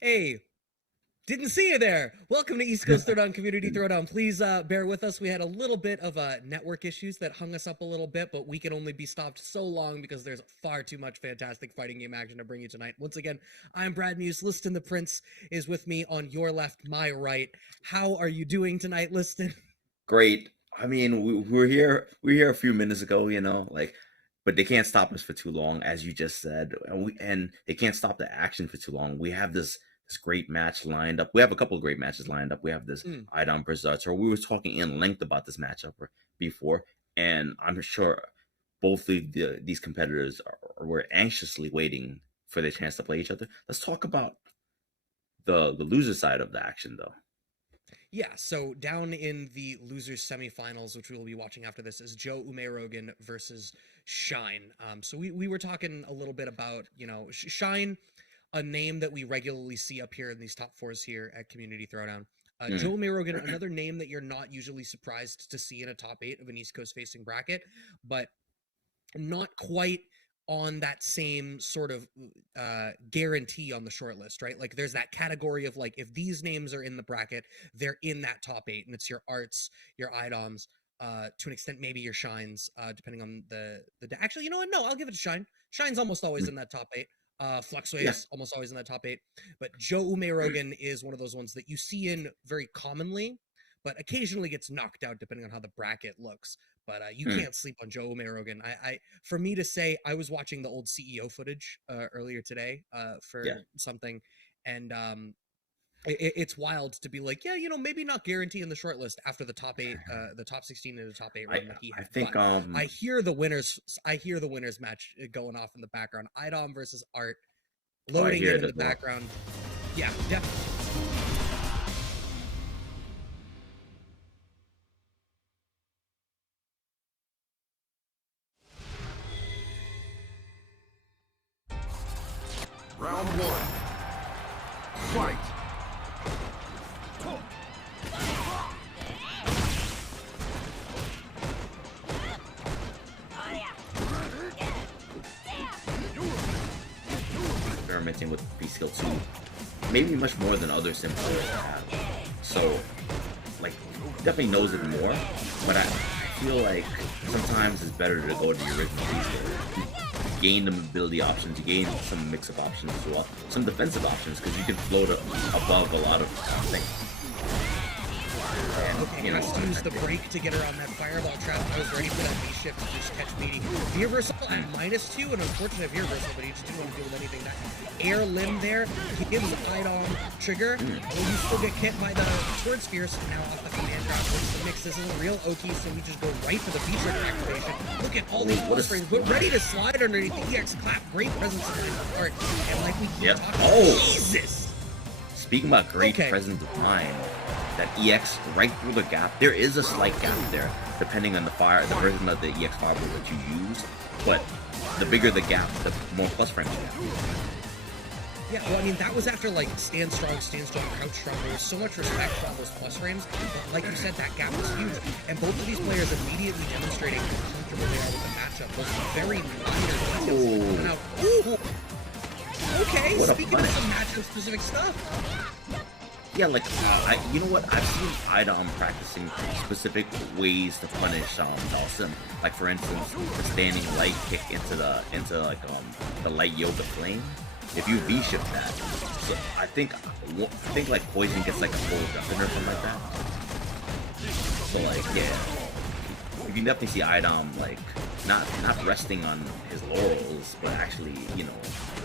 Hey, didn't see you there. Welcome to East Coast Throwdown Community Throwdown. Please bear with us. We had a little bit of network issues that hung us up a little bit, but we can only be stopped so long because there's far too much fantastic fighting game action to bring you tonight. Once again, I'm Brad Muse. Liston the Prince is with me on your left, my right. How are you doing tonight, Liston? Great. I mean, we were here. We were here a few minutes ago, but they can't stop us for too long, as you just said, and they can't stop the action for too long. We have this great match lined up. We have a couple of great matches lined up. We have this iDom versus Archer. We were talking in length about this matchup before, and I'm sure both these competitors were anxiously waiting for their chance to play each other. Let's talk about the loser side of the action, though. Yeah, so down in the losers semifinals, which we will be watching after this, is JOE UMEROGAN versus Shine. So we were talking a little bit about, Shine, a name that we regularly see up here in these top fours here at Community Throwdown. JOE UMEROGAN, another name that you're not usually surprised to see in a top 8 of an East Coast facing bracket, but not quite on that same sort of guarantee on the short list, right? Like there's that category of like, if these names are in the bracket, they're in that top 8, and it's your Arts, your iDoms, to an extent maybe your Shines, depending on the actually, you know what? No, I'll give it to Shine. Shine's almost always in that top 8. Fluxwave's almost always in that top 8. But JOE UMEROGAN is one of those ones that you see in very commonly, but occasionally gets knocked out depending on how the bracket looks. But you can't sleep on JOE UMEROGAN. For me to say, I was watching the old CEO footage earlier today for something, and it's wild to be like, yeah, maybe not guarantee in the short list after the top 8, the top 16 and the top 8 run that he had. I think I hear the winners. I hear the winners match going off in the background. iDom versus Art loading in the background. Yeah, definitely. Round 1. Fight! Experimenting with B-Skill 2, maybe much more than other sim players have. So, like, definitely knows it more, but I feel like sometimes it's better to go to the original B-Skill. Gain the mobility options, you gain some mix-up options as well, some defensive options, because you can float above a lot of things. Okay, has to use the break to get around that fireball trap. I was ready for that V-shift to just catch meaty. Veerversal at -2, an unfortunate Veerversal, but he just didn't want to deal with anything. That air limb there, he gives iDom trigger. Well, you still get hit by the sword spheres. Now off the command drop, which the mix. This isn't real Oki, so we just go right for the V-trigger activation. Look at all these plus frames, but ready to slide underneath the EX clap. Great presence of mind part, and like we keep talking. Jesus! Speaking about great presence of mind, that EX right through the gap. There is a slight gap there, depending on the version of the EX fireball that you use. But the bigger the gap, the more plus frames you have. Yeah, well, I mean, that was after, like, stand strong, crouch strong. There was so much respect for all those plus frames. But like you said, that gap was huge. And both of these players immediately demonstrating how comfortable they are with the matchup. Those very minor details. Now, okay, speaking of some matchup-specific stuff. Yeah, like, you know what? I've seen iDom practicing specific ways to punish Dalsim. Like, for instance, the standing light kick into the light yoga flame. If you V-shift that, so I think like Poison gets like a full weapon or something like that. So like, yeah, you can definitely see iDom like not resting on his laurels, but actually,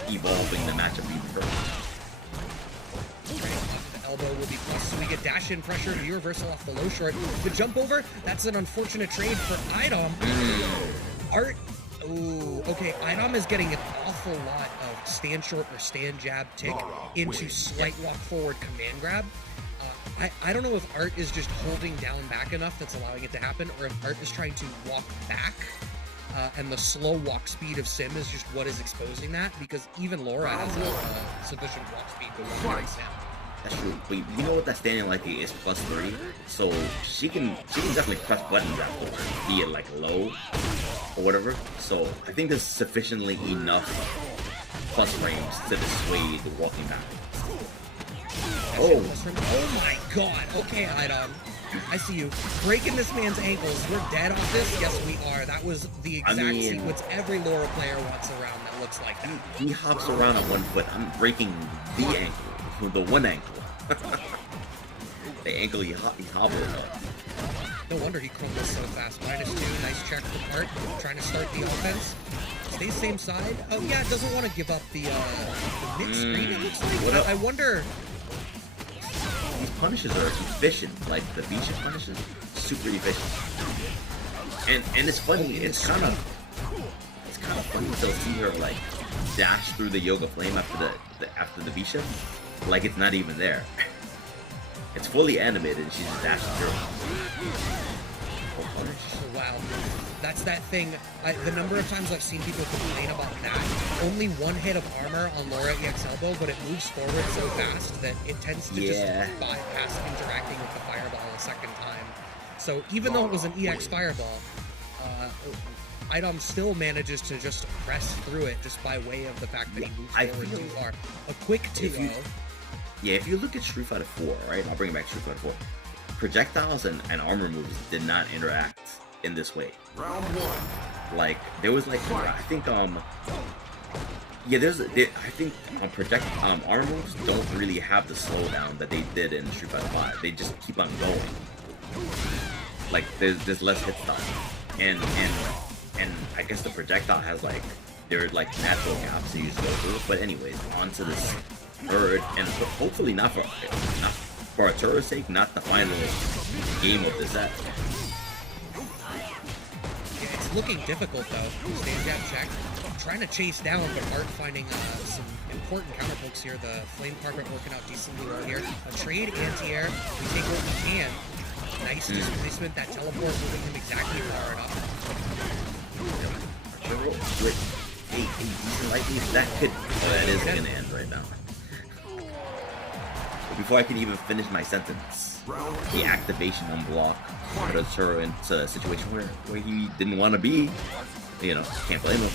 evolving the matchup even further. Elbow will be plus, so we get dash-in pressure, V-reversal off the low short. The jump over, that's an unfortunate trade for iDom. Art, ooh, okay, iDom is getting an awful lot of stand short or stand jab tick into slight walk forward command grab. I don't know if Art is just holding down back enough that's allowing it to happen, or if Art is trying to walk back, and the slow walk speed of Sim is just what is exposing that, because even Laura has sufficient walk speed to walk against him. That's true, but you know what that standing like is +3, so she can definitely press buttons afterwards, be it like low or whatever. So I think there's sufficiently enough plus frames to dissuade the walking back. Oh. Oh my god. Okay, iDom. I see you. Breaking this man's ankles. We're dead off this? Yes, we are. That was the exact sequence every Laura player wants around that looks like that. He hops around on 1 foot. I'm breaking the ankle. The one ankle. The ankle he's hobbling on. No wonder he crumbles so fast. -2. Nice check for Part. Trying to start the offense. Stays same side. Oh yeah, doesn't want to give up the mid screen, it looks like. I wonder. These punishes are efficient. Like the V-ship punishes, super efficient. And it's funny. It's kind of funny to see her like dash through the Yoga Flame after the V-ship, like it's not even there. It's fully animated, and she just dashes through. Oh, wow. That's that thing. The number of times I've seen people complain about that. Only 1 hit of armor on Laura EX elbow, but it moves forward so fast that it tends to just bypass interacting with the fireball a second time. So even though it was an EX fireball, iDom still manages to just press through it just by way of the fact that he moves forward too far. A quick 2-0. Yeah, if you look at Street Fighter 4, right? I'll bring it back to Street Fighter 4. Projectiles and armor moves did not interact in this way. Round 1. Like there was like I think armor moves don't really have the slowdown that they did in Street Fighter 5. They just keep on going. Like there's less hit stop, and I guess the projectile has like there are like natural gaps that you just go through. But anyways, onto this third, and hopefully not for Arturo's sake, not the final game of the set. It's looking difficult though. Stand jab check. Trying to chase down, but Art finding some important counter pokes here. The flame carpet working out decently well here. A trade anti-air. We take what we can. Nice displacement. That teleport moving him exactly far enough. With a decent light lead, that could. Oh, that is gonna end right now. Before I can even finish my sentence, the activation unblock put Arturo into a situation where he didn't want to be. You know, can't blame him.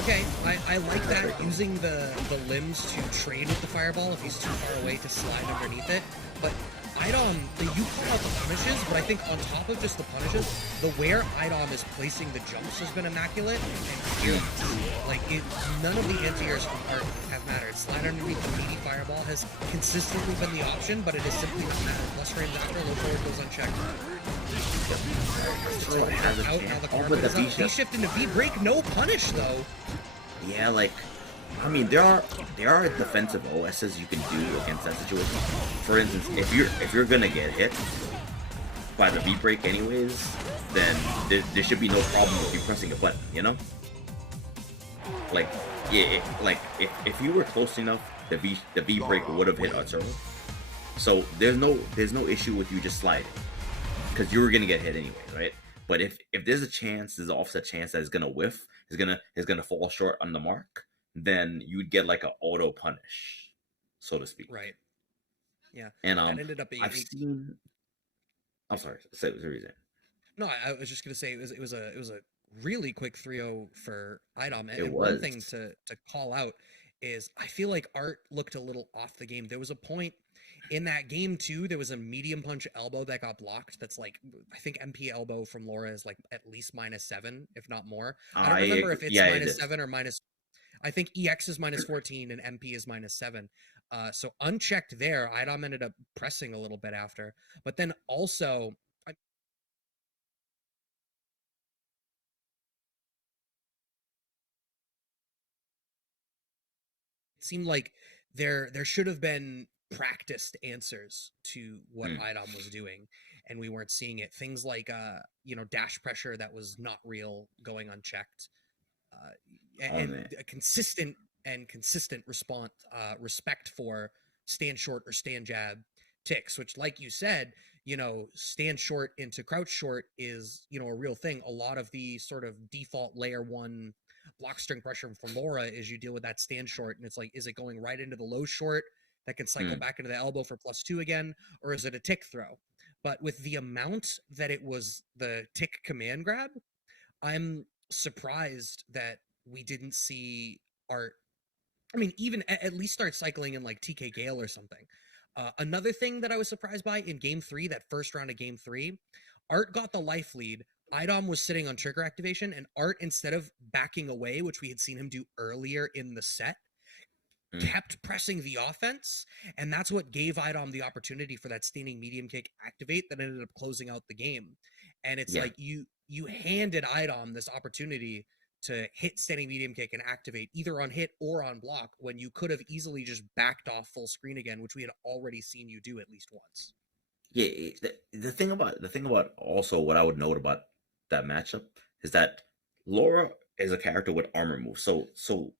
Okay, I like that, using the limbs to trade with the fireball if he's too far away to slide underneath it. But iDom, you call out the punishes, but I think on top of just the punishes, the where iDom is placing the jumps has been immaculate and fearless. Like, none of the anti-airs from Art have mattered. Slide underneath the meaty fireball has consistently been the option, but it has simply not mattered. Plus frames after, low forward goes unchecked. Out, now the carpet is up. V-shift into V-break, no punish though. Yeah, like, I mean, there are defensive OSs you can do against that situation. For instance, if you're gonna get hit by the V-break anyways, then there should be no problem with you pressing a button, you know? Like, yeah, like if you were close enough, the V-break would have hit Arturo. So there's no issue with you just sliding, because you were gonna get hit anyway, right? But if there's an offset chance that it's gonna whiff, is gonna fall short on the mark, then you'd get like an auto punish, so to speak. Right. Yeah. And that ended up being. I'm sorry. Say what you're saying. No, I was just gonna say it was a really quick 3-0 for iDom. And was. One thing to call out is I feel like Art looked a little off the game. There was a point in that game too, there was a medium punch elbow that got blocked. That's like, I think MP elbow from Laura is like at least -7, if not more. I don't remember if it's -7 or minus. I think EX is -14 and MP is -7. So unchecked there, iDom ended up pressing a little bit after. But then also, it seemed like there should have been practiced answers to what iDom was doing, and we weren't seeing it. Things like dash pressure that was not real, going unchecked, and a consistent response, respect for stand short or stand jab ticks, which, like you said, stand short into crouch short is a real thing. A lot of the sort of default layer 1 block string pressure from Laura is you deal with that stand short, and it's like, is it going right into the low short that can cycle back into the elbow for +2 again, or is it a tick throw? But with the amount that it was the tick command grab, I'm surprised that we didn't see Art I mean, even at least start cycling in like TK Gale or something. Another thing that I was surprised by in game 3, that first round of game 3, Art got the life lead. iDom was sitting on trigger activation, and Art, instead of backing away, which we had seen him do earlier in the set, kept pressing the offense, and that's what gave iDom the opportunity for that standing medium kick activate that ended up closing out the game. And it's like you handed iDom this opportunity to hit standing medium kick and activate either on hit or on block when you could have easily just backed off full screen again, which we had already seen you do at least once. Yeah, the thing about also what I would note about that matchup is that Laura is a character with armor moves. So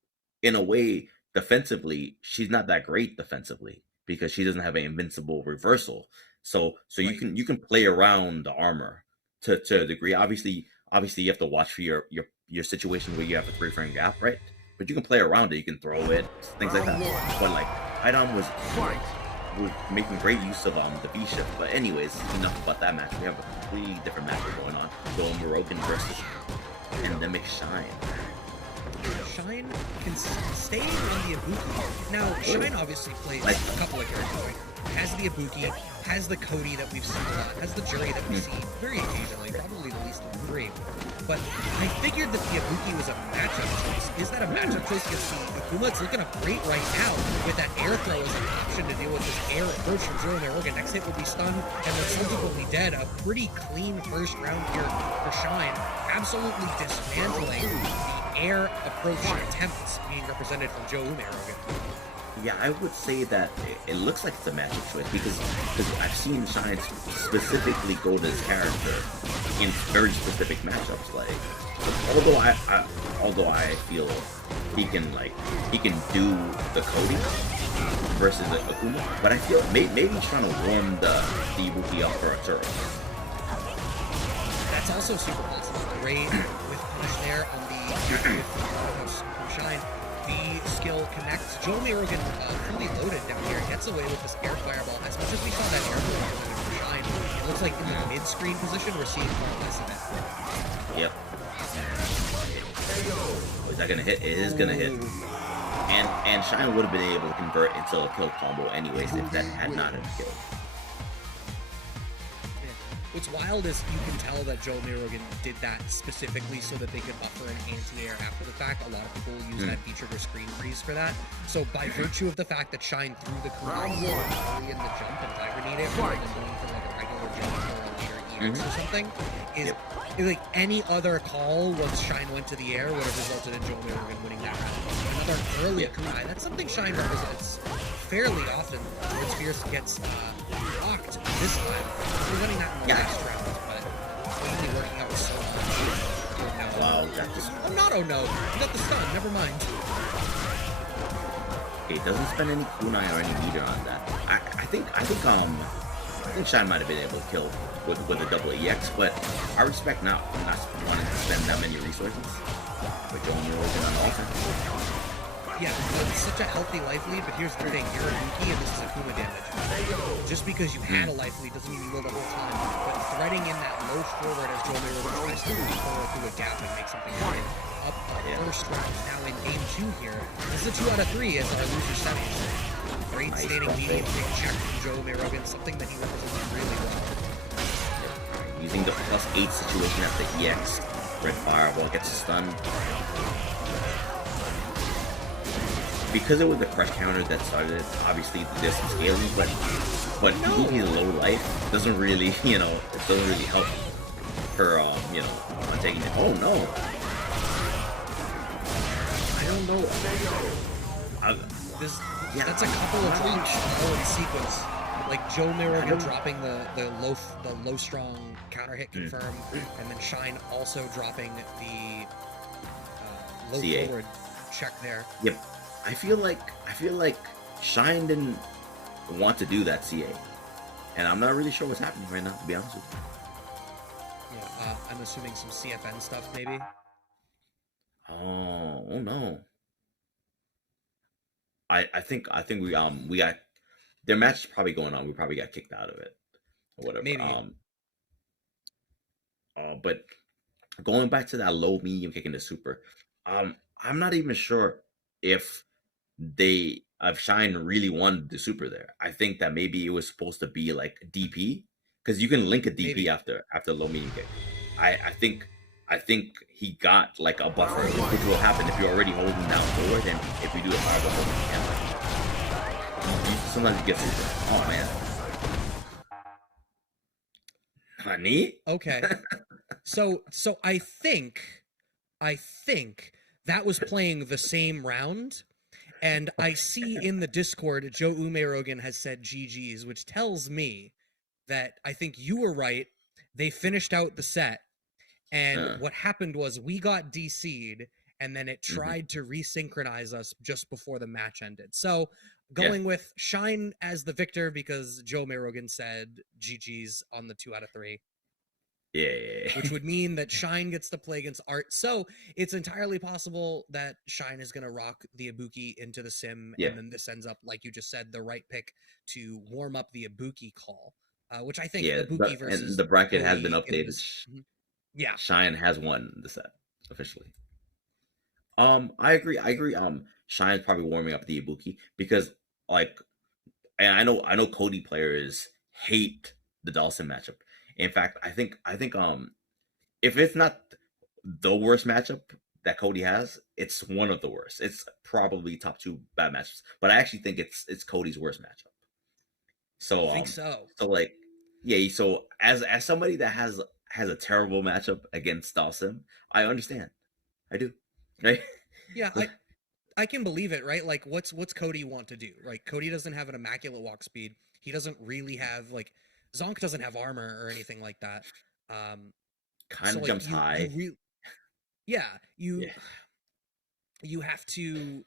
in a way, defensively, she's not that great defensively because she doesn't have an invincible reversal. So Right. you can play around the armor to a degree. Obviously you have to watch for your situation where you have a 3-frame gap, right? But you can play around it. You can throw it, things like that. But like Haidam was making great use of the V shift. But anyways, enough about that match. We have a completely different match going on. JOE UMEROGAN versus Endemic Shine. Shine can stay on the Ibuki. Now, Shine obviously plays a couple of characters. Right? Has the Ibuki, has the Cody that we've seen a lot, has the Jury that we see very occasionally, probably the least of the three. But I figured that the Ibuki was a matchup choice. Is that a matchup choice against the Akuma? It's looking great right now with that air throw as an option to deal with this air approach from JOE UMEROGAN. Next hit will be stunned and then subsequently dead. A pretty clean first round here for Shine. Absolutely dismantling the air approach attempts being represented from JOE UMEROGAN. Yeah, I would say that it looks like it's a matchup choice because I've seen Shine specifically go to this character in very specific matchups. Like, although I feel he can do the Cody versus the Akuma, but I feel maybe he's trying to warm the Ibuki up for a Turo. That's also super possible. Great with punish there on the Shine. The skill connects. JOE UMEROGAN fully loaded down here. Gets away with this air fireball. As much as we saw that air fireball from Shine, it looks like in the mid-screen position, we're seeing far less of it. Yep. Oh, is that gonna hit? It is gonna hit. And Shine would have been able to convert into a kill combo anyways if that had not been killed. What's wild is you can tell that JOE UMEROGAN did that specifically so that they could buffer an anti-air after the fact. A lot of people use that V-trigger screen freeze for that. So by virtue of the fact that Shine threw the cooldown early in the jump and hibernate it rather than going for like a regular jump or a later EX or something, is like any other call once Shine went to the air would have resulted in JOE UMEROGAN winning that round. Another early kunai. That's something Shine represents fairly often. Lord Fierce gets blocked this time. We're running that in the last round, but mainly working out so much. Oh no. Wow, that just... Oh, not oh no. You got the stun, never mind. Okay, it doesn't spend any kunai or any meter on that. I think Shine might have been able to kill with a double EX, but I respect not wanting to spend that many resources. But JOE UMEROGAN on offense. Yeah, it's such a healthy life lead, but here's the thing, you're a Buki and this is Akuma damage. Just because you had a life lead doesn't mean you will the whole time. But threading in that low forward as JOE UMEROGAN tries to forward through a gap and make something happen. Up first round, now in game 2 here. This is a 2 out of 3 as our loser semis. Great standing medium kick check from JOE UMEROGAN, something that he represents really well. Using the +8 situation at the EX. Red Fireball gets stunned. Because it was the crush counter that started it, obviously there's some scaling, but Ibuki's low life doesn't really, it doesn't really help her, on taking it. Oh no! I don't know. That's a couple of drops all in sequence. Like JOE UMEROGAN dropping the low strong counter hit confirm, and then Shine also dropping the low CA. forward check there. Yep. I feel like Shine didn't want to do that CA, and I'm not really sure what's happening right now, to be honest with you. Yeah, I'm assuming some CFN stuff maybe. Oh no. I think we got their match is probably going on. We probably got kicked out of it or whatever. Maybe. But going back to that low medium kick in the super, I'm not even sure if Shine really wanted the super there. I think that maybe it was supposed to be like DP because you can link a DP Maybe. after low medium kick. I think he got like a buffer, Round one. which will happen if you're already holding down forward, and if you do a fireball hold, you can sometimes you get super. Oh man, honey. Okay. So I think that was playing the same round. And I see in the Discord, Joe Umerogan has said GG's, which tells me that I think you were right. They finished out the set. And what happened was we got DC'd, and then it tried to resynchronize us just before the match ended. So going with Shine as the victor because Joe Umerogan said GG's on the 2 out of 3. Yeah. Which would mean that Shine gets to play against Art. So it's entirely possible that Shine is going to rock the Ibuki into the sim, and then this ends up, like you just said, the right pick to warm up the Ibuki call, which I think Ibuki versus and the bracket has Cody been updated. Yeah, Shine has won the set officially. I agree. Shine's probably warming up the Ibuki because, like, and I know Cody players hate the Dawson matchup. In fact, I think if it's not the worst matchup that Cody has, it's one of the worst. It's probably top 2 bad matchups, but I actually think it's Cody's worst matchup. So I think so. So like, yeah. So as somebody that has a terrible matchup against Dawson, I understand. I do. Right? Yeah, I can believe it, right? Like, what's Cody want to do? Right? Cody doesn't have an immaculate walk speed. He doesn't really have, like, Zonk doesn't have armor or anything like that. Kind of like, jumps high. You have to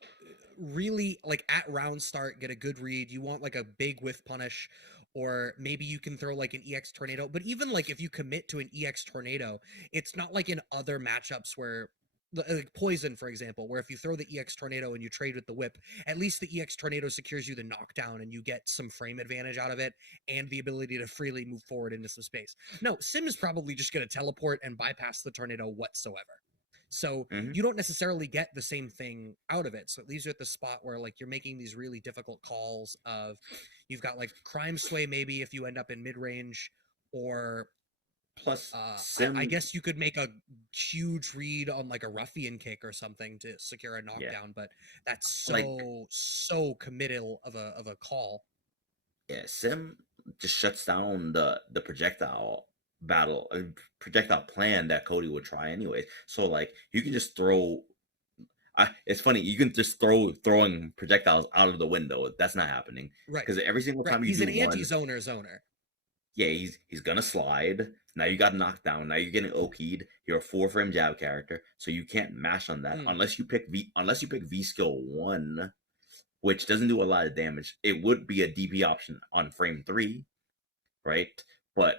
really, like, at round start, get a good read. You want, like, a big whiff punish, or maybe you can throw, like, an EX Tornado. But even, like, if you commit to an EX Tornado, it's not like in other matchups where, like Poison, for example, where if you throw the EX Tornado and you trade with the whip, at least the EX Tornado secures you the knockdown and you get some frame advantage out of it and the ability to freely move forward into some space. No, Sim is probably just going to teleport and bypass the tornado whatsoever. So you don't necessarily get the same thing out of it. So it leaves you at the spot where, like, you're making these really difficult calls of, you've got, like, Crime Sway maybe if you end up in mid-range, or plus I guess you could make a huge read on, like, a ruffian kick or something to secure a knockdown, but that's so committal of a call. Yeah, Sim just shuts down the projectile plan that Cody would try anyway. So, like, you can just throw. It's funny, you can just throwing projectiles out of the window. That's not happening, right? Because every single time he's an anti-zoner. Yeah, he's gonna slide. Now you got knocked down. Now you're getting OP'd. You're a 4-frame jab character, so you can't mash on that unless you pick V skill 1, which doesn't do a lot of damage. It would be a DP option on frame 3, right? But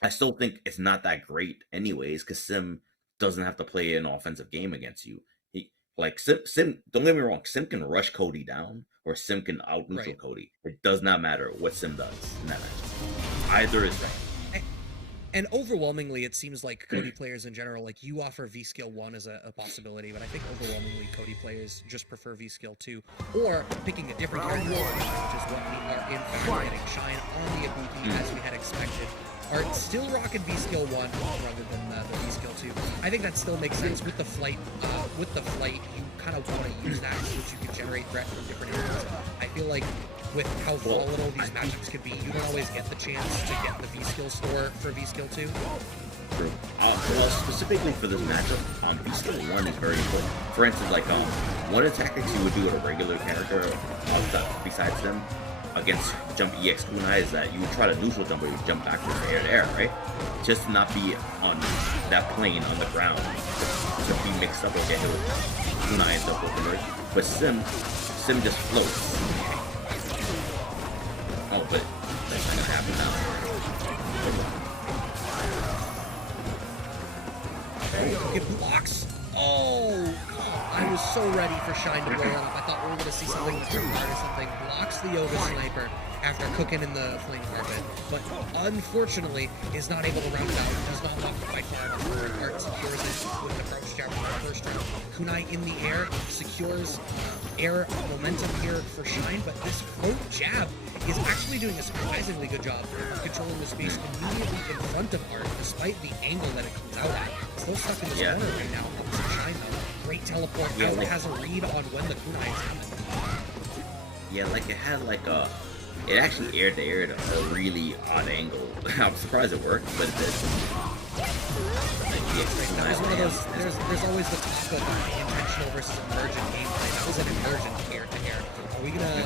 I still think it's not that great anyways, because Sim doesn't have to play an offensive game against you. Sim, don't get me wrong, Sim can rush Cody down, or Sim can out neutral Cody. It does not matter what Sim does in that match. Either is right. And overwhelmingly, it seems like Cody players in general, like, you offer V-Skill 1 as a possibility, but I think overwhelmingly Cody players just prefer V-Skill 2, or picking a different character, which is what we are in fact getting. Shine on the Ibuki as we had expected. Are still rocking V-Skill 1 rather than the V-Skill 2. I think that still makes sense with the flight. You kind of want to use that so that you can generate threat from different areas. I feel like with how volatile these matchups can be, you don't always get the chance to get the V-Skill store for V-Skill 2. True. Well, specifically for this matchup, V-Skill 1 is very important. For instance, like, one of the tactics you would do with a regular character, besides them, against jump EX Kunai, is that you would try to neutral jump, or you jump backwards air to air, right? Just to not be on that plane on the ground, to be mixed up or get hit with Kunai and stuff with. But Sim just floats. Oh, but that's not gonna happen now. Oh, it blocks. Oh, I was so ready for Shine to blow that up. I thought we were going to see something with Trip Guard or something. Blocks gets the Yoga Sniper after cooking in the flame carpet, but unfortunately is not able to round it out, does not walk quite far enough forward. Art secures it with the crouch jab from the first round. Kunai in the air, secures air momentum here for Shine, but this float jab is actually doing a surprisingly good job of controlling the space immediately in front of Art, despite the angle that it comes out at. Still stuck in this corner right now. Shine though, great teleport. Yeah, like, has a read on when the Kunai is coming. Yeah, like it had like a, it actually aired the air at a really odd angle. I'm surprised it worked, but it did. That was one of those, there's always the talk of intentional versus emergent gameplay. That was an emergent air-to-air. Are we gonna,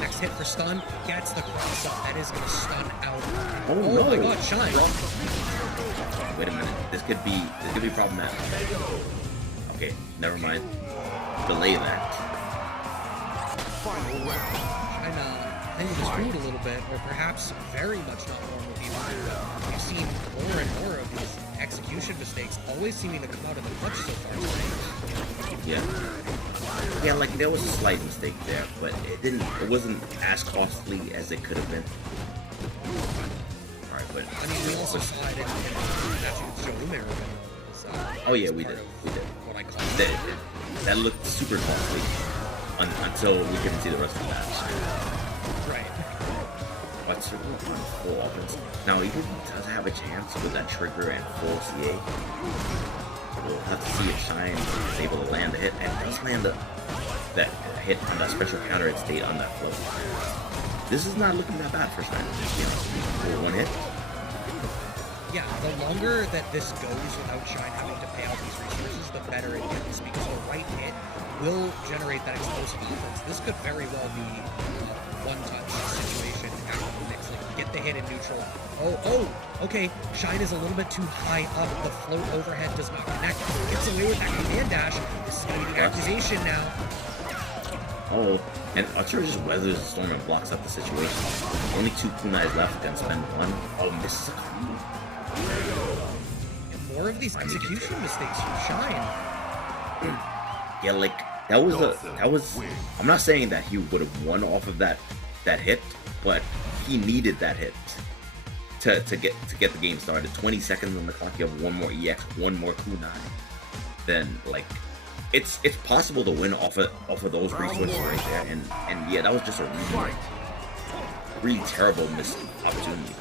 next hit for stun, gets the cross up. That is gonna stun out. Oh no. My god, Shine. Wait a minute, this could be problematic. Okay, never mind. Delay that. Final round. Shine playing with his food a little bit, or perhaps very much not normal people. We've seen more and more of these execution mistakes always seeming to come out in the clutch so far today. Yeah, like there was a slight mistake there, but it wasn't as costly as it could have been. Alright, but I mean, we also saw it in actually JOE UMEROGAN. Oh yeah, we did. What I call it. That looked super costly until we couldn't see the rest of the match. Right. What's the full offense? Now he does have a chance with that trigger and full CA. We'll have to see if Shine is able to land the hit, and does land that hit on that special counter it stayed on that float. This is not looking that bad for Shine. One hit. Yeah, the longer that this goes without Shine having to pay out these resources, the better it gets, because the right hit will generate that explosive offense. This could very well be a one-touch situation after the mix. Like, get the hit in neutral. Oh, okay. Shine is a little bit too high up. The float overhead does not connect. Gets away with that command dash. This is going to be the accusation now. Oh, and Archer just weathers the storm and blocks up the situation. Only 2 kunais left, then spend 1. Oh, misses a creep. And more of these execution mistakes from Shine. Yeah, like that was I'm not saying that he would have won off of that hit, but he needed that hit to get the game started. 20 seconds on the clock, you have one more EX, one more kunai. Then like it's possible to win off of those resources right there, and yeah, that was just a really terrible missed opportunity.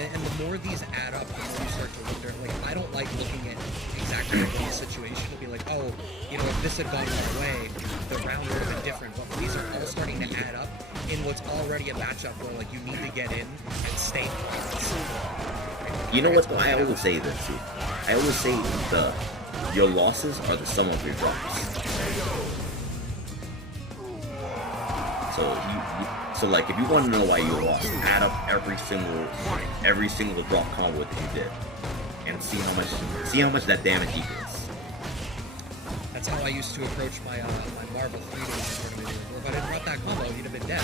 And the more these add up, the more you start to wonder, like, I don't like looking at exactly the situation to be like, oh, you know, if this had gone our way, the round would have been different, but these are all starting to add up in what's already a matchup where, like, you need to get in and stay. You know what, though? I always say this, too. I always say your losses are the sum of your drops. So like, if you want to know why you lost, add up every single drop combo that you did, and see how much that damage equals. That's how I used to approach my my Marvel 3 tournament. If I didn't drop that combo, you'd have been dead.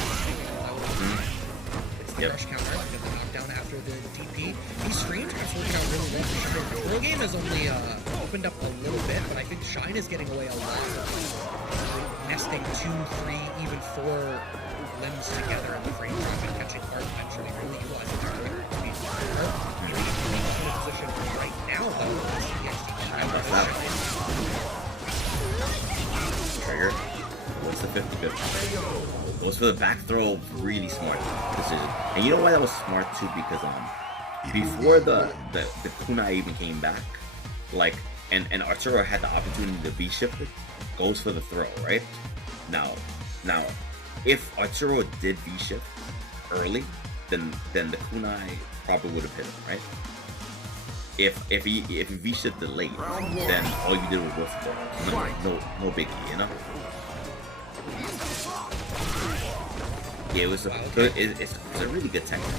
It's the rush counter, because the knockdown after the DP. These stream traps working out really well for Shine. The control game has only opened up a little bit, but I think Shine is getting away a lot. Nesting 2, 3, even 4 limbs together in the frame drop and catching Art eventually, really utilizing their trigger speed. Art in a position right now, though. Trigger. What's the 50-50? Goes for the back throw. Really smart decision. And you know why that was smart too? Because before the kunai even came back, like and Arturo had the opportunity to be shifted, goes for the throw, right? Now if Arturo did V-shift early, then the kunai probably would have hit him, right? If he V-shifted late, then all you did was go for throw. No biggie, you know? Yeah, it was it's a really good technique.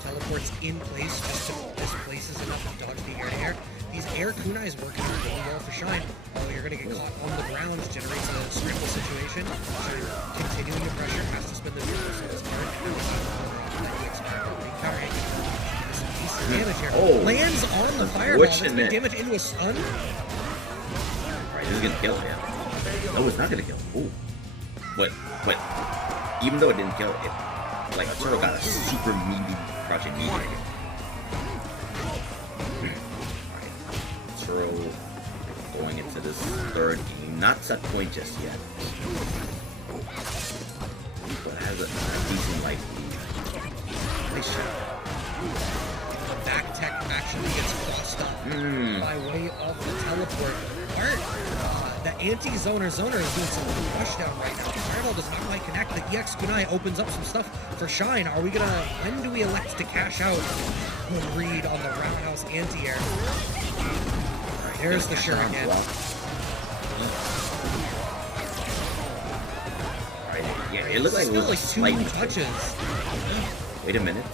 Teleports in place just to displaces enough to dodge the air. These air kunais working really well for Shine. Oh, you're gonna get caught on the ground, generates a scramble situation. Shine continuing to pressure, has to spin the resource on this card. Oh, lands on the fireball. That's been damage into a stun. Right, This is gonna kill him. No, it's not gonna kill. Ooh. But even though it didn't kill it, like Arturo got a super meaty crouching meteor here. Arturo going into this third game, not set point just yet. But has a decent life lead. Nice shot. Back tech actually gets crossed up by way of the teleport. Art, the anti-zoner is doing some rushdown right now. Fireball does not quite connect. The EX Kunai opens up some stuff for Shine. Are we gonna, when do we elect to cash out? Good read on the roundhouse anti-air. There's the shuriken. Yeah, it looked like it was like slight 2 touches. Wait a minute.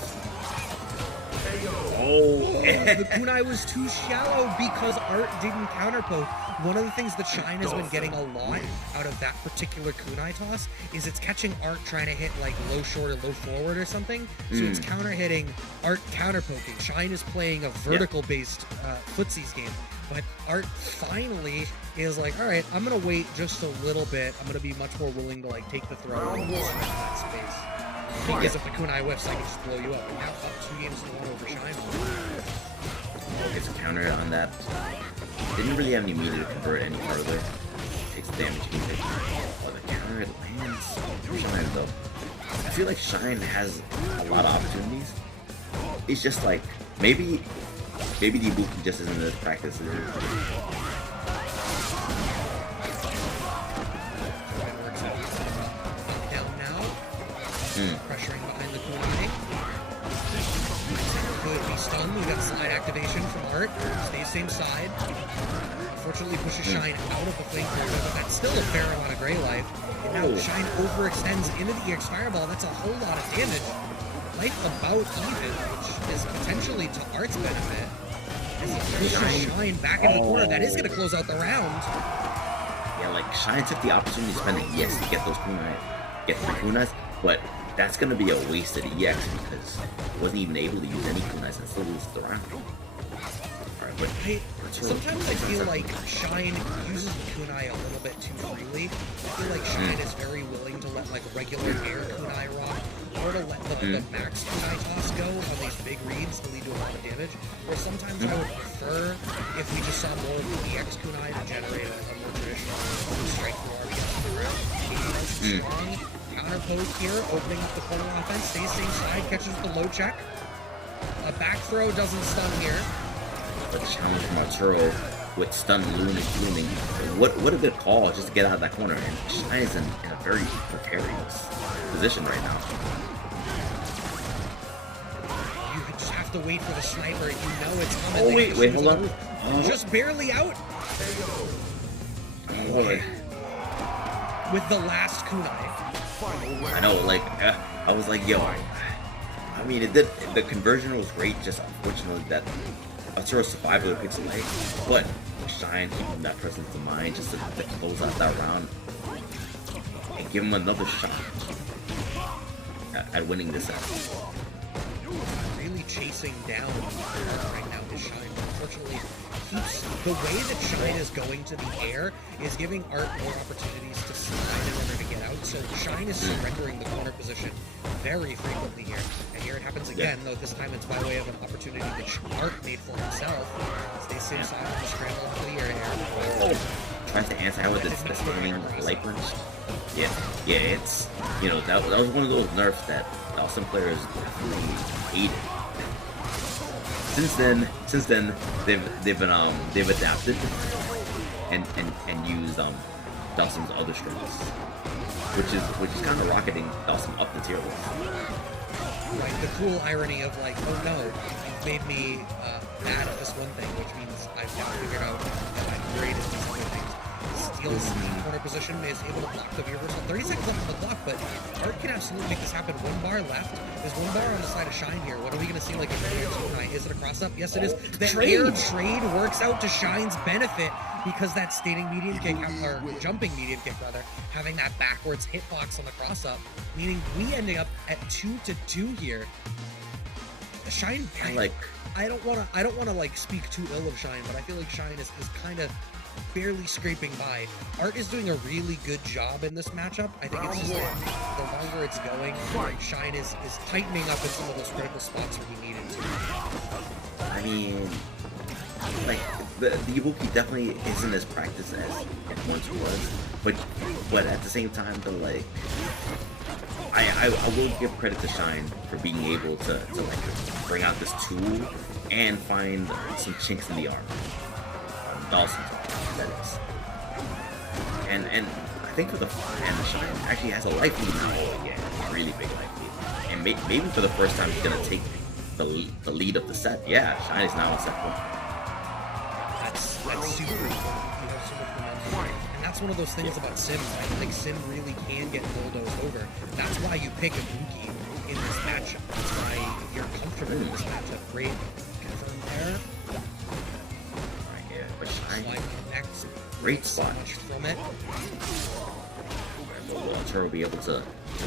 Oh, the kunai was too shallow because Art didn't counterpoke. One of the things that Shine has been getting a lot out of that particular kunai toss is it's catching Art trying to hit like low short or low forward or something. So it's counter hitting Art counterpoking. Shine is playing a vertical based footsies game. But Art finally is like, all right, I'm going to wait just a little bit. I'm going to be much more willing to like take the throw and get in that space. Because if the kunai whiffs, I can just blow you up. And now up 2 games to 1 over Shine. Gets a counter on that. Didn't really have any meter to convert any further. Takes the damage he did. Oh, the counter lands. Shine though. I feel like Shine has a lot of opportunities. It's just like maybe the Ibuki just isn't as practice. Down now. Pressuring behind the kunai. Could be stunned. We got slide activation from Art. Stays same side. Unfortunately pushes Shine out of the flamethrower, but that's still a fair amount of gray life. And now Shine overextends into the EX Fireball. That's a whole lot of damage. Life about even, which is potentially to Art's benefit. As he pushes Shine back into the corner, that is going to close out the round. Yeah, like Shine took the opportunity to spend the EX to get those kunai, get the kunas, but that's going to be a wasted EX because he wasn't even able to use any kunais and still lose the round. Alright, but Sometimes I feel like Shine uses the kunai a little bit too freely. I feel like Shine is very willing to let like regular air kunai rock, or to let the max kunai toss go on these big reads to lead to a lot of damage. Or sometimes I would prefer if we just saw more of the EX kunai to generate a more traditional strike through RBS on the ground. Strong counter poke here, opening up the corner offense, stays same side, catches the low check. A back throw doesn't stun here. the challenge from Arturo with stun looming. What a good call just to get out of that corner. And Shine is in a very precarious position right now. You just have to wait for the sniper. You know it's coming. Oh wait, hold on. Just barely out. Oh, with the last kunai. I know, like, I was like, yo, I mean, it did, the conversion was great, just unfortunately that Arturo survived with a pixel light, but Shine keeping that presence of mind just to close out that round and give him another shot at winning this set. Really chasing down right now is Shine. Unfortunately, the way that Shine is going to the air is giving Art more opportunities to slide in order to get out. So Shine is surrendering the corner position very frequently here. And here it happens again, though this time it's by way of an opportunity that Art made for himself. Stays same side on the scramble into the air here. Tries to anti with this spinning light punch. Yeah, it's, you know, that was one of those nerfs that the awesome players definitely hated. Since then, they've adapted and used Dawson's other strengths, which is kind of rocketing Dawson up the tier list. Right, the cool irony of like, oh no, you've made me bad at this one thing, which means I've now figured out that I'm great at these other things. Steals the corner position, is able to block the reversal. 30 seconds left on the clock, but Art can absolutely make this happen. 1 bar left. There's 1 bar on the side of Shine here. What are we going to see like in the air tonight? Is it a cross-up? Yes, it is. The air trade works out to Shine's benefit because that standing medium kick, or jumping medium kick rather, having that backwards hitbox on the cross-up, meaning we ending up at 2-2 here. Shine, I don't want to like speak too ill of Shine, but I feel like Shine is kind of barely scraping by. Art is doing a really good job in this matchup. I think it's just that the longer it's going, Shine is tightening up in some of those critical spots where he needed to. I mean, like, the Ibuki definitely isn't as practiced as it once was, but at the same time, though, like, I will give credit to Shine for being able to like bring out this tool and find some chinks in the armor. Dawson's armor, that is. And I think for the Shine actually has a life lead now again, a really big life lead. And maybe for the first time he's gonna take the lead of the set. Yeah, Shine is now on set 1. That's super cool. You have so much momentum. And that's one of those things about Sim, right? Like, Sim really can get bulldozed over. That's why you pick Ibuki in this matchup. That's why you're comfortable in this matchup. Great confirm there. Right here, but Shine, connects. great spot. So much from it. So Walter will be able to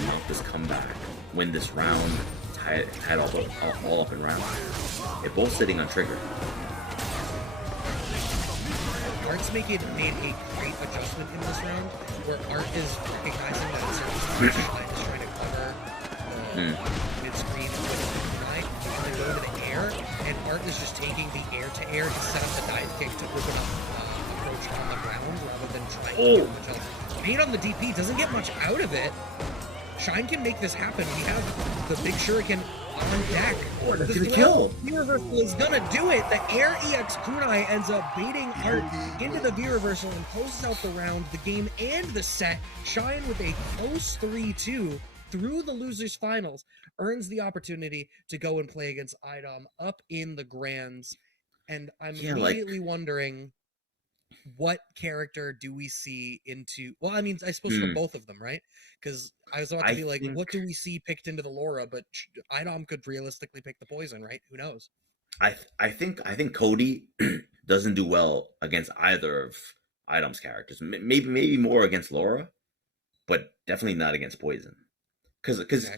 mount this comeback, win this round, tie it all up in round. They're both sitting on trigger. Art's made a great adjustment in this round, where Art is recognizing that at certain spots Shine is trying to cover the mid-screen with a kunai, and then go to the air, and Art is just taking the air-to-air to set up the dive kick to open up approach on the ground rather than trying to get much else. Bait on the DP doesn't get much out of it. Shine can make this happen. We have the big shuriken on deck. Oh, that's gonna kill. V-reversal is gonna do it. The air EX kunai ends up baiting Art into the V-reversal and closes out the round, the game, and the set. Shine with a close 3-2 through the losers finals earns the opportunity to go and play against iDom up in the grands. And I'm immediately wondering, what character do we see into, well, I mean, I suppose for both of them, right? Because I was about to be like, what do we see picked into the Laura? But iDom could realistically pick the poison, right? Who knows? I think Cody doesn't do well against either of iDom's characters. Maybe more against Laura, but definitely not against poison. Because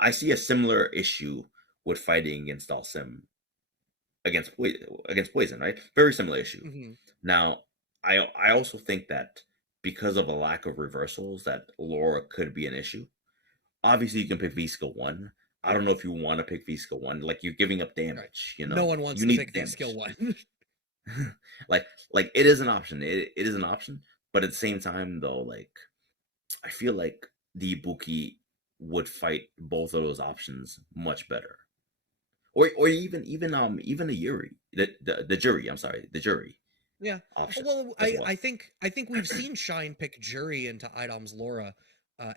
I see a similar issue with fighting against Dalsim against poison, right? Very similar issue. Now, I also think that because of a lack of reversals, that Laura could be an issue. Obviously, you can pick V-Skill 1. I don't know if you want to pick V-Skill 1. Like, you're giving up damage, you know? No one wants to pick V-Skill 1. like it is an option. It is an option. But at the same time, though, like, I feel like the Ibuki would fight both of those options much better. Or even the Yuri, the jury. I'm sorry, the jury. Yeah. Option well, I think we've seen Shine pick Jury into iDom's Laura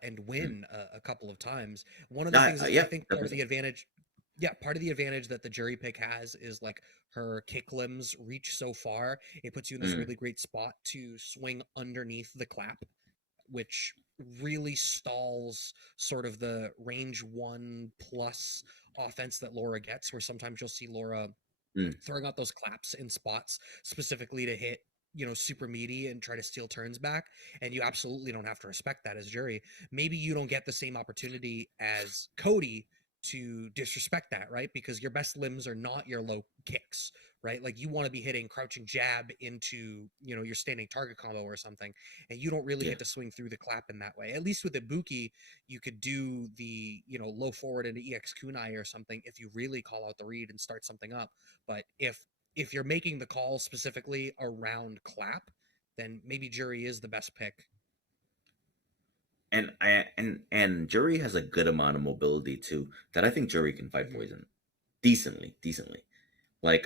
and win a couple of times. One of the things I think part of the advantage that the Jury pick has is like her kick limbs reach so far. It puts you in this really great spot to swing underneath the clap, which really stalls sort of the range 1 plus offense that Laura gets, where sometimes you'll see Laura throwing out those claps in spots specifically to hit, super meaty and try to steal turns back. And you absolutely don't have to respect that as Jury. Maybe you don't get the same opportunity as Cody to disrespect that, right? Because your best limbs are not your low kicks, right? Like, you want to be hitting crouching jab into, your standing target combo or something, and you don't really get to swing through the clap in that way. At least with Ibuki, you could do the, low forward into EX kunai or something if you really call out the read and start something up. But if you're making the call specifically around clap, then maybe Jury is the best pick. And Jury has a good amount of mobility too, that I think Jury can fight poison decently. Like,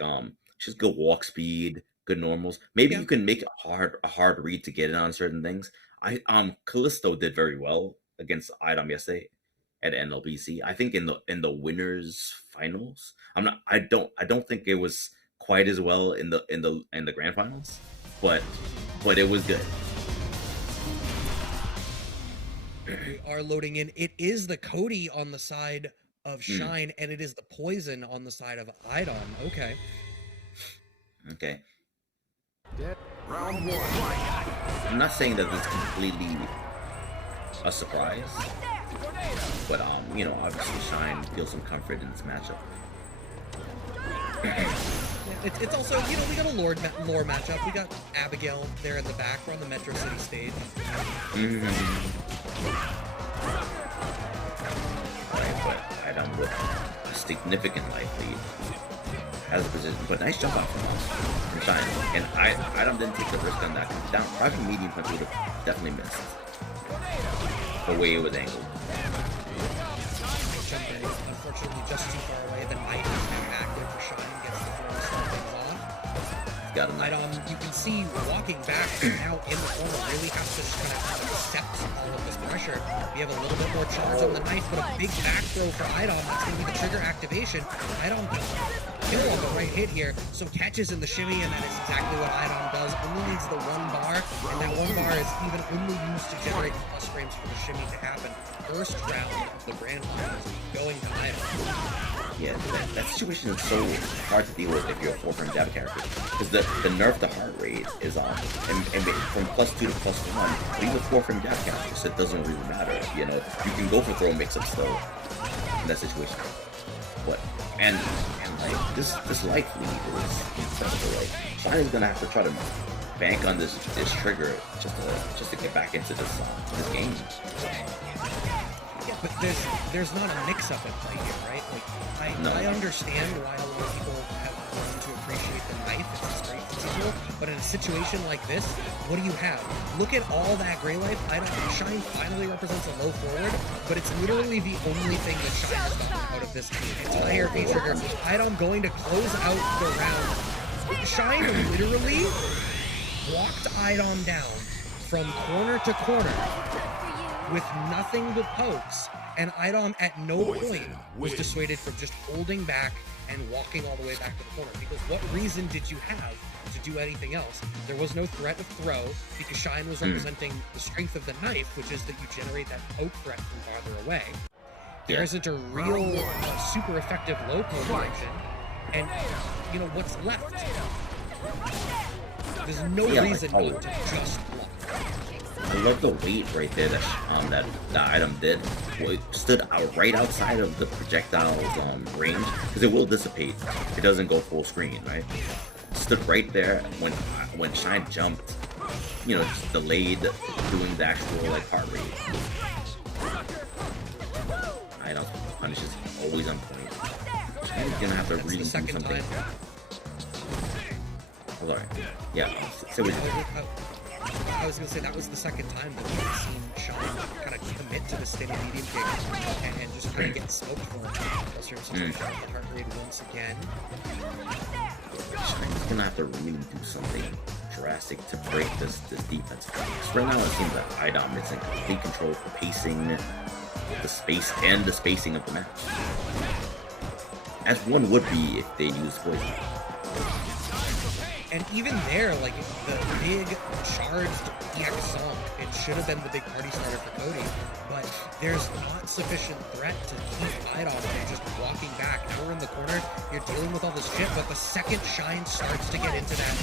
she's good walk speed, good normals. Maybe you can make it a hard read to get in on certain things. Callisto did very well against iDom yesterday at NLBC. I think in the winners finals, I don't think it was quite as well in the grand finals, but it was good. We are loading in. It is the Cody on the side of Shine, and it is the poison on the side of iDom. Okay. Round 1. I'm not saying that this is completely a surprise, but obviously Shine feels some comfort in this matchup. It's also, you know, we got a lore matchup. We got Abigail there in the back. We're on the Metro City stage. Right, but iDom with a significant life lead has a position, but nice jump out from Shine. And iDom didn't take the risk on that down. Probably medium punch would have definitely missed the way it was angled. Jumping, unfortunately, just too far away. The knife is now active for Shine, gets the throw to start things off. Got him. iDom, you can see walking back now in the corner, really has to just kind of accept all of this pressure. We have a little bit more charge on the knife, but a big back throw for iDom. That's going to be the trigger activation. iDom can kill on the right hit here, so catches in the shimmy, and that is exactly what iDom does. Only needs the one bar, and that one bar is even only used to generate the plus frames for the shimmy to happen. First round of the grand finals going to iDom. Yeah, that situation is so hard to deal with if you're a 4-frame jab character. Because the nerf to heart rate is on. And from +2 to +1, but even 4-frame jab characters, it doesn't really matter. You know, you can go for throw mix-up still in that situation. But, and like, this life lead is incredible. Like, Shine is gonna have to try to bank on this trigger just to get back into this game. Yeah, but there's not a mix-up at play here, right? Like, I understand why a lot of people have learned to appreciate the knife. It's a straight physical, but in a situation like this, what do you have? Look at all that gray life. Shine finally represents a low forward, but it's literally the only thing that Shine has gotten out of this entire phase trigger. iDom going to close out the round. Shine literally walked iDom down from corner to corner with nothing but pokes, and iDom at no point was dissuaded from just holding back and walking all the way back to the corner. Because what reason did you have to do anything else? There was no threat of throw, because Shine was representing the strength of the knife, which is that you generate that poke threat from farther away. There isn't a real super effective low poke direction, and you know what's left? There's no reason not to just block. I love the weight right there that iDom did. Well, it stood out right outside of the projectile's range, because it will dissipate. It doesn't go full screen, right? Stood right there when Shine jumped. You know, just delayed doing the actual like heart rate. iDom's punish is always on point. Shine's gonna have to really do something. Oh, sorry. Yeah. So I was going to say that was the second time that we've seen Shine kind of commit to the steady medium kick and just kind of get smoked for him. Situation with heart rate once again. Shine's going to have to really do something drastic to break this defense. Because right now it seems that iDom is in complete control of the pacing, the space, and the spacing of the match. As one would be if they used poison. And even there, like, the big charged EX song, it should have been the big party starter for Cody, but there's not sufficient threat to keep iDom from just walking back. Now we're in the corner, you're dealing with all this shit, but the second Shine starts to get into that,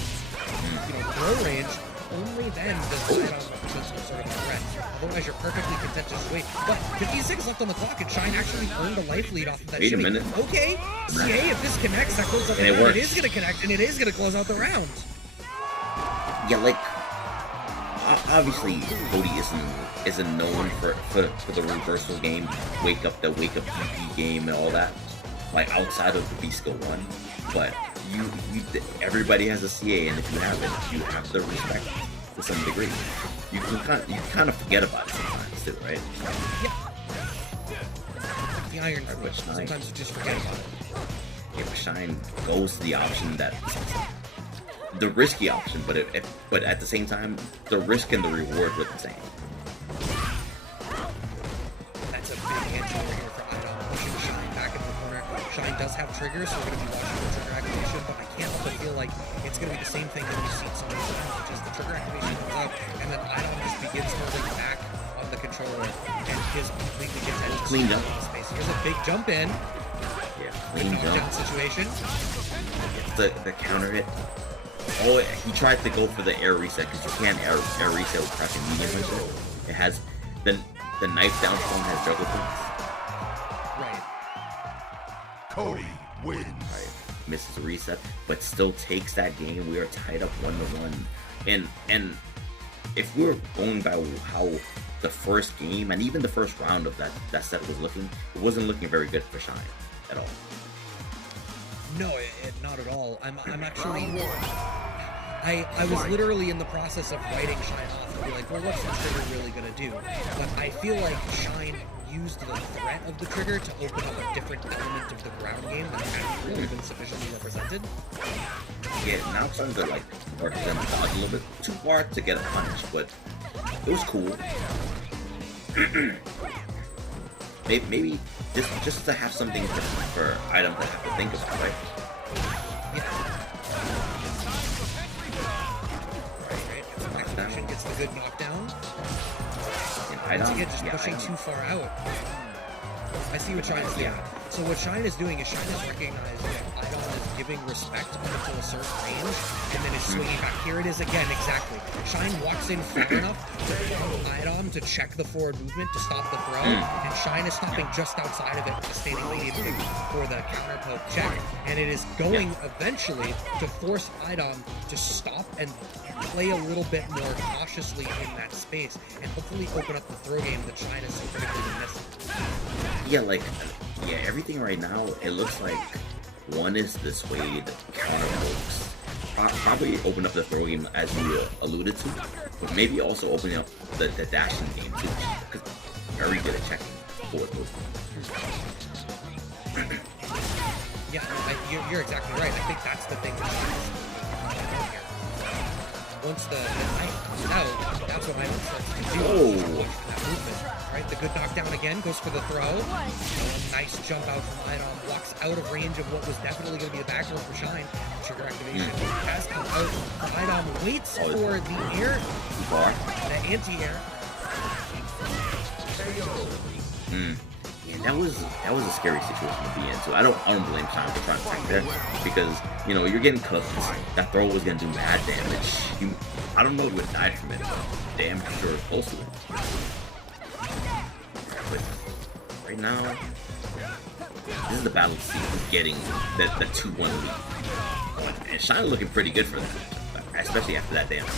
you know, throw range, only then does iDom represent some sort of a threat. Otherwise, you're perfectly content to just wait. But 50 seconds left on the clock, and Shine actually earned a life lead off of that shimmy. Wait a minute. Okay, CA, if this connects, that closes out the round. It is going to connect, and it is going to close out the round. Yeah, like, obviously, Cody isn't known for the reversal game, wake up DP game and all that, like, outside of the B-Skill 1, but everybody has a CA, and if you have it, you have the respect to some degree. You kind of forget about it sometimes too, right? Yeah. Like the iron switch. Sometimes you just forget about it. Yeah, but Shine goes to the option that the risky option, but at the same time, the risk and the reward were the same. That's a big answer over here for iDom, pushing Shine back into the corner. Shine does have triggers, so we're going to be watching the trigger activation, but I can't help but feel like it's going to be the same thing that we've seen so many times, which is the trigger activation comes out, and then iDom just begins holding back on the controller, and is completely content to Clean jump. Space. Here's a big jump in. Yeah, clean jump Situation. The counter hit. Oh, he tried to go for the air reset, because you can't air reset with crouching medium punch. It has the knife down phone has juggle points. Right. Cody wins. Right. misses a reset, but still takes that game. We are tied up 1-1, and if we're going by how the first game and even the first round of that set was looking, it wasn't looking very good for Shine at all. No, not at all. I'm actually. I was literally in the process of writing Shine off to be like, well, what's the trigger really gonna do? But I feel like Shine used the threat of the trigger to open up a different element of the ground game that hadn't really been sufficiently represented. Yeah, now it's starting to like represent the dodge a little bit too far to get a punch, but it was cool. maybe just to have something for iDom to have to think about, right? Yeah. Execution gets the good knockdown. And iDom, just pushing too far out. I see what Shine is doing. So what Shine is doing is Shine is recognizing that iDom is giving respect until a certain range, and then is swinging back. Here it is again, exactly. Shine walks in far enough to iDom to check the forward movement to stop the throw, and Shine is stopping just outside of it, sustaining the pick for the counter poke check, and it is going eventually to force iDom to stop and play a little bit more cautiously in that space, and hopefully open up the throw game that Shine is so critically missing. Yeah, everything right now, it looks like one is this way, the counter pokes. Probably open up the throw game as you alluded to, but maybe also opening up the dashing game too, because very good at checking forward movement. Yeah, you're exactly right. I think that's the thing that Shine is here. Once the knife comes out, that's what iDom starts to do. That movement. Right, the good knockdown again, goes for the throw. A nice jump out from iDom, walks out of range of what was definitely going to be the back throw for Shine. Trigger activation has come out. iDom waits for the air, the anti-air. Yeah, that was a scary situation to be in. So I don't blame Shine for trying to tank there, because you know you're getting cooked. That throw was gonna do mad damage. I don't know if you would die from it, but damn sure close to it. But right now, this is the battle to see who's getting the 2-1 lead. And Shine looking pretty good for that, especially after that damage.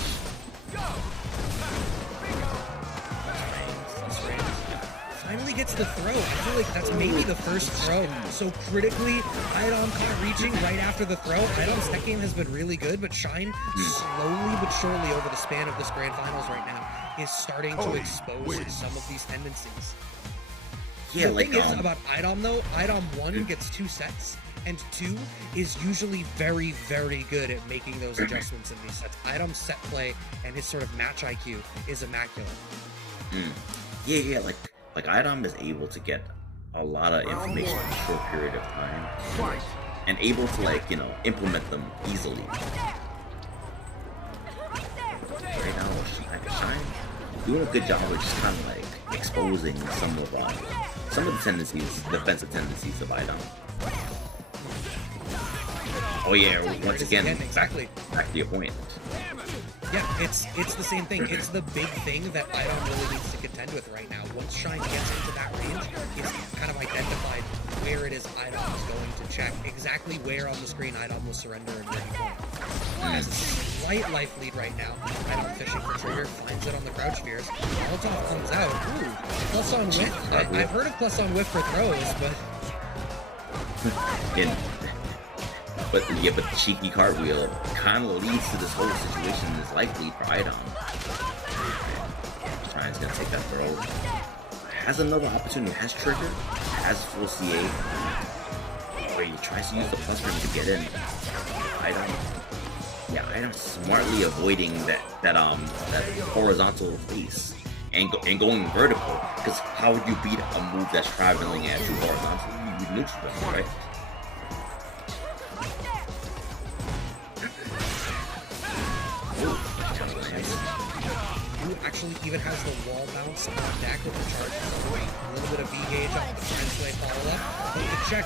Finally gets the throw. I feel like that's maybe the first throw. So critically, iDom caught reaching right after the throw. iDom's tech game has been really good, but Shine slowly but surely over the span of this grand finals right now is starting to expose some of these tendencies. Yeah, the thing is about iDom though, iDom 1 gets 2 sets, and 2 is usually very, very good at making those adjustments in these sets. iDom's set play and his sort of match IQ is immaculate. Yeah, like iDom is able to get a lot of information in a short period of time, and able to, like, you know, implement them easily. Right now, Shine doing a good job of just kind of like exposing some of the tendencies, the defensive tendencies of iDom. Oh yeah, once again, exactly. Back to your point. Yeah, it's the same thing. It's the big thing that iDom really needs to contend with right now. Once Shine gets into that range, it's kind of identified where it is iDom is going to check, exactly where on the screen iDom will surrender and where he won't. Has a slight life lead right now. iDom fishing for trigger, finds it on the crouch fears. Molotov comes out. Ooh, plus on whiff. I've heard of plus on whiff for throws, but... But the cheeky cartwheel kind of leads to this whole situation, this life lead for iDom. Shine's gonna take that throw. Has another opportunity, has trigger, has full CA. Where he tries to use the plus ring to get in. iDom smartly avoiding that horizontal face and going vertical. Because how would you beat a move that's traveling at you horizontally? You neutral, right? Actually even has the wall bounce on deck with the charge. A little bit of V-gauge on the French way follow-up. But the check,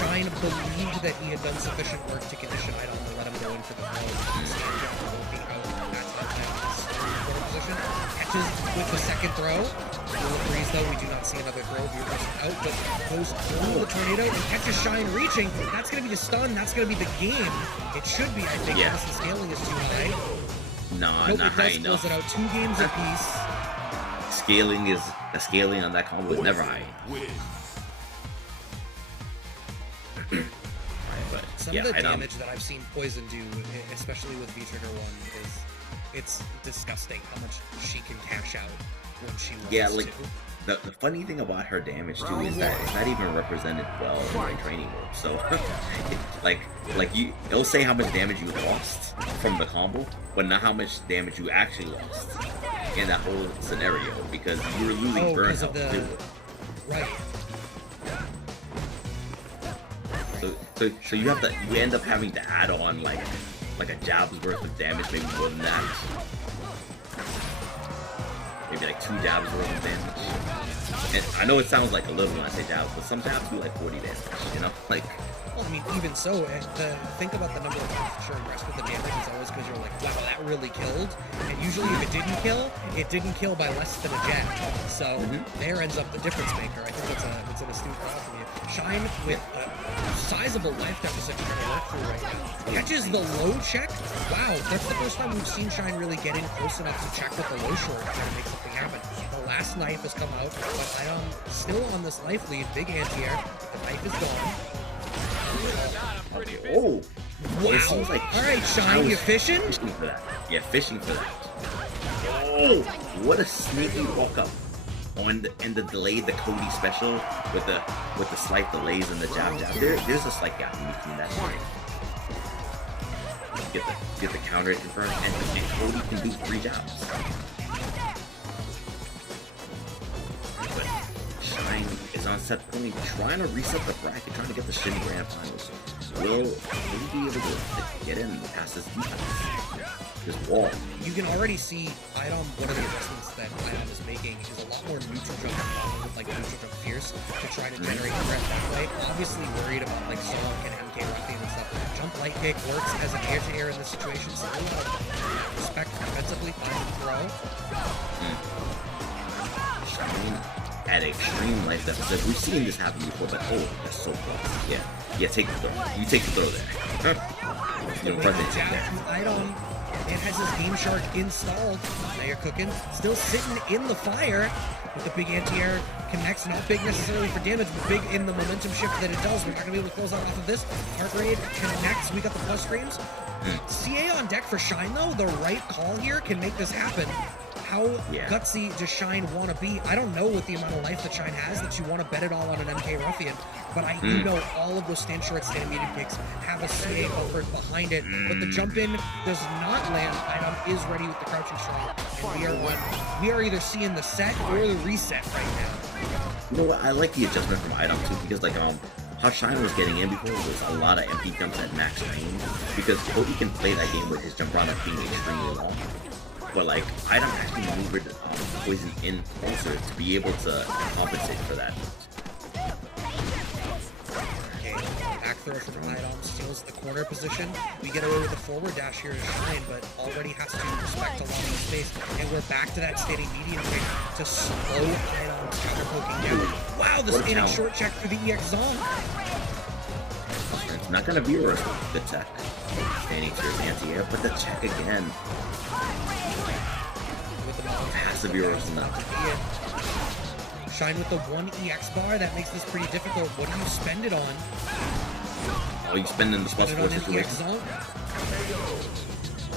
Shine believed that he had done sufficient work to condition iDom to let him go in for the throw. Stand up, working out, that's how that is. Forward position. Catches with the second throw. Full freeze though, we do not see another throw. Beerus out, but goes through the tornado and catches Shine reaching. That's going to be the stun. That's going to be the game. It should be, I think, unless the scaling is too high. Nah, Nope, not it high does enough. close it out. 2 games apiece. The scaling on that combo is never high. But Some yeah, of the iDom. damage that I've seen Poison do, especially with V-Trigger 1, is it's disgusting how much she can cash out when she wants Yeah, like to. the funny thing about her damage too is that it's not even represented well in my training mode. So it'll say how much damage you lost from the combo, but not how much damage you actually lost in that whole scenario because you were losing burn health too. Right. So you end up having to add on like a jab's worth of damage, maybe more than that. Maybe like 2 jabs worth of damage. And I know it sounds like a little when I say jabs, but some jabs do like 40 damage, you know? Like, Well, I mean, even so, think about the number of times that you're impressed with the damage is always because you're like, wow, that really killed. And usually if it didn't kill by less than a jab. So there ends up the difference maker. I think that's an astute thought from you. Shine with a sizable life deficit trying to work through right now. Catches the low check. Wow, that's the first time we've seen Shine really get in close enough to check with the low short and try to make something happen. The last knife has come out, but iDom still on this life lead. Big anti-air. The knife is gone. oh, Wow. it seems like All right, Shine, you fishing? Fishing for that. Yeah, fishing for that. Oh, what a sneaky walk up. Oh, and the delay, the Cody special with the slight delays and the jab. There's a slight gap in between that. Get the counter confirmed, and Cody can do 3 jabs. But Shine is on set point, trying to reset the bracket, trying to get the Shin Grand Finals. Will he be able to get in past this defense? This wall. You can already see iDom, one of the adjustments that iDom is making is a lot more neutral jump with like neutral jump fierce to try to generate threat that way. Obviously worried about like solo and MK Ruffian and stuff. Jump light kick works as an air-to-air in this situation, so a lot of respect defensively, find the throw. Shine at extreme life deficit. We've seen this happen before, but oh, that's so close. Yeah, take the throw. You take the throw there. You know, perfect take there. iDom. It has his Game Shark installed. Now you're cooking. Still sitting in the fire. With the big anti-air connects. Not big necessarily for damage, but big in the momentum shift that it does. We're not going to be able to close out off of this. Heart rate connects. We got the plus frames. CA on deck for Shine, though. The right call here can make this happen. How gutsy does Shine want to be? I don't know with the amount of life that Shine has that you want to bet it all on an MK Ruffian, but I do know all of those stand short, stand medium kicks have a CA effort behind it, but the jump in does not land. iDom is ready with the crouching strong, and we are either seeing the set or the reset right now. You know what? I like the adjustment from iDom too, because like how Shine was getting in before was a lot of empty jumps at max range, because Cody can play that game with his jump round being extremely long. But like, iDom actually maneuvered Poison in closer to be able to compensate for that. Okay, back throw from iDom steals the corner position. We get away with a forward dash here to Shine, but already has to respect a lot of the space. And we're back to that standing medium kick to slow iDom's counter poking down. Wow, the standing short check through the EX zone. It's not gonna be a the tech. Standing to his anti-air, but the check again. Has to be worse than that. Shine with the 1 EX bar, that makes this pretty difficult. What do you spend it on? Oh, you spend in the plus 4 situation. Zone?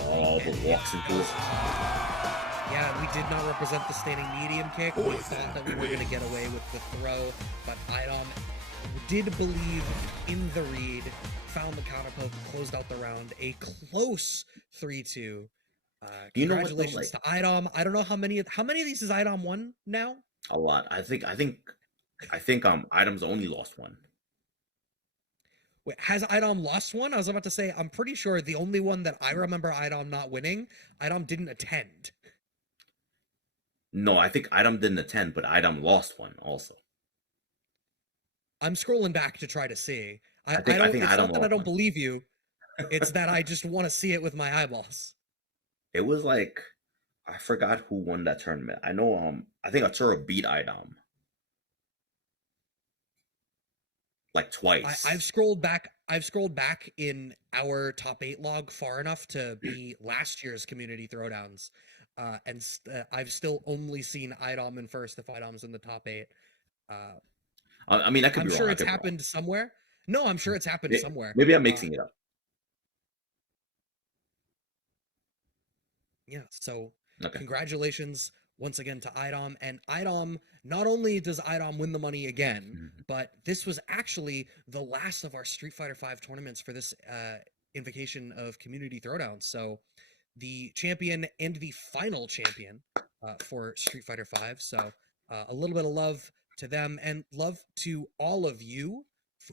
Oh, but walks into it. Yeah, we did not represent the standing medium kick. We thought that we were going to get away with the throw, but iDom did believe in the read, found the counter poke, closed out the round. A close 3-2. Congratulations to iDom. I don't know how many of these has iDom won now? A lot. I think iDom's only lost 1. Wait, has iDom lost 1? I was about to say, I'm pretty sure the only one that I remember iDom not winning, iDom didn't attend. No, I think iDom didn't attend, but iDom lost 1 also. I'm scrolling back to try to see. I think it's iDom not that I don't one. believe you. It's that I just want to see it with my eyeballs. It was like I forgot who won that tournament. I know I think Arturo beat iDom like I've twice. scrolled back. I've scrolled back in our top 8 log far enough to be last year's community throwdowns, I've still only seen iDom in first if iDom's in the top 8. Uh, I mean, I could I'm be wrong. sure I it's could be wrong. happened somewhere. No, I'm sure it's happened somewhere. Maybe I'm Uh, mixing it up. Yeah, so Okay. congratulations once again to iDom. And iDom, not only does iDom win the money again, Mhm. but this was actually the last of our Street Fighter V tournaments for this invocation of Community Throwdown. So the champion and the final champion for Street Fighter V. So a little bit of love to them and love to all of you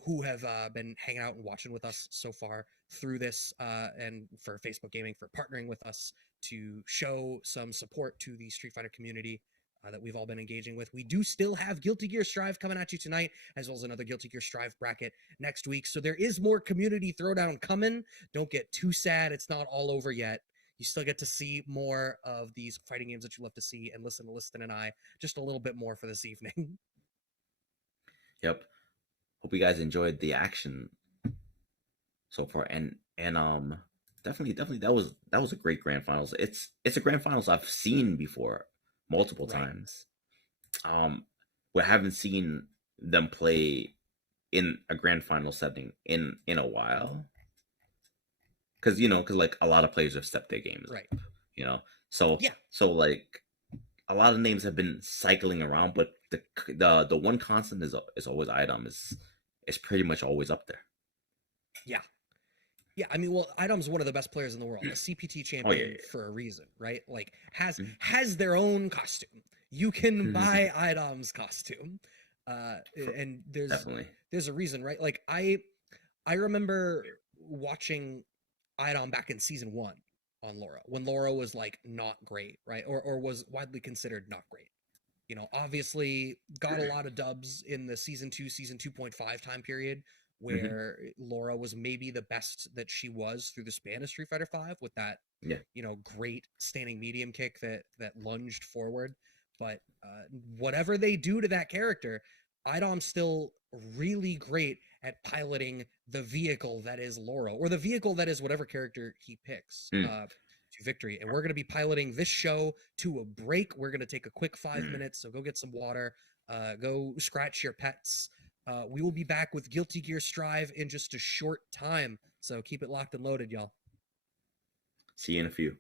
who have been hanging out and watching with us so far through this, and for Facebook Gaming for partnering with us to show some support to the Street Fighter community that we've all been engaging with. We do still have Guilty Gear Strive coming at you tonight, as well as another Guilty Gear Strive bracket next week. So there is more Community Throwdown coming. Don't get too sad. It's not all over yet. You still get to see more of these fighting games that you love to see and listen to Liston and I just a little bit more for this evening. Yep. Hope you guys enjoyed the action so far, and definitely that was a great grand finals. It's a grand finals I've seen before multiple Right. times. We haven't seen them play in a grand final setting in a while, because like a lot of players have stepped their games Right. up, so Yeah. so like a lot of names have been cycling around, but the one constant is always iDom is pretty much always up there. Yeah. Yeah, I mean, well, iDom's one of the best players in the world, a CPT Oh yeah, champion for a reason, right? Like Mhm. has their own costume. You can Mhm. buy iDom's costume, and Definitely. there's a reason, right? Like I remember watching iDom back in season 1 on Laura when Laura was like not great, right? Or was widely considered not great. Obviously got a lot of dubs in the season 2, season 2.5 time period Hmm. where Laura was maybe the best that she was through the span of Street Fighter 5 with that, Yeah. great standing medium kick that lunged forward. But whatever they do to that character, iDom's still really great at piloting the vehicle that is Laura, or the vehicle that is whatever character he picks. Mm. To victory. And we're going to be piloting this show to a break. We're going to take a quick 5 Mm. minutes. So go get some water, go scratch your pets. We will be back with Guilty Gear Strive in just a short time. So keep it locked and loaded, y'all. See you in a few.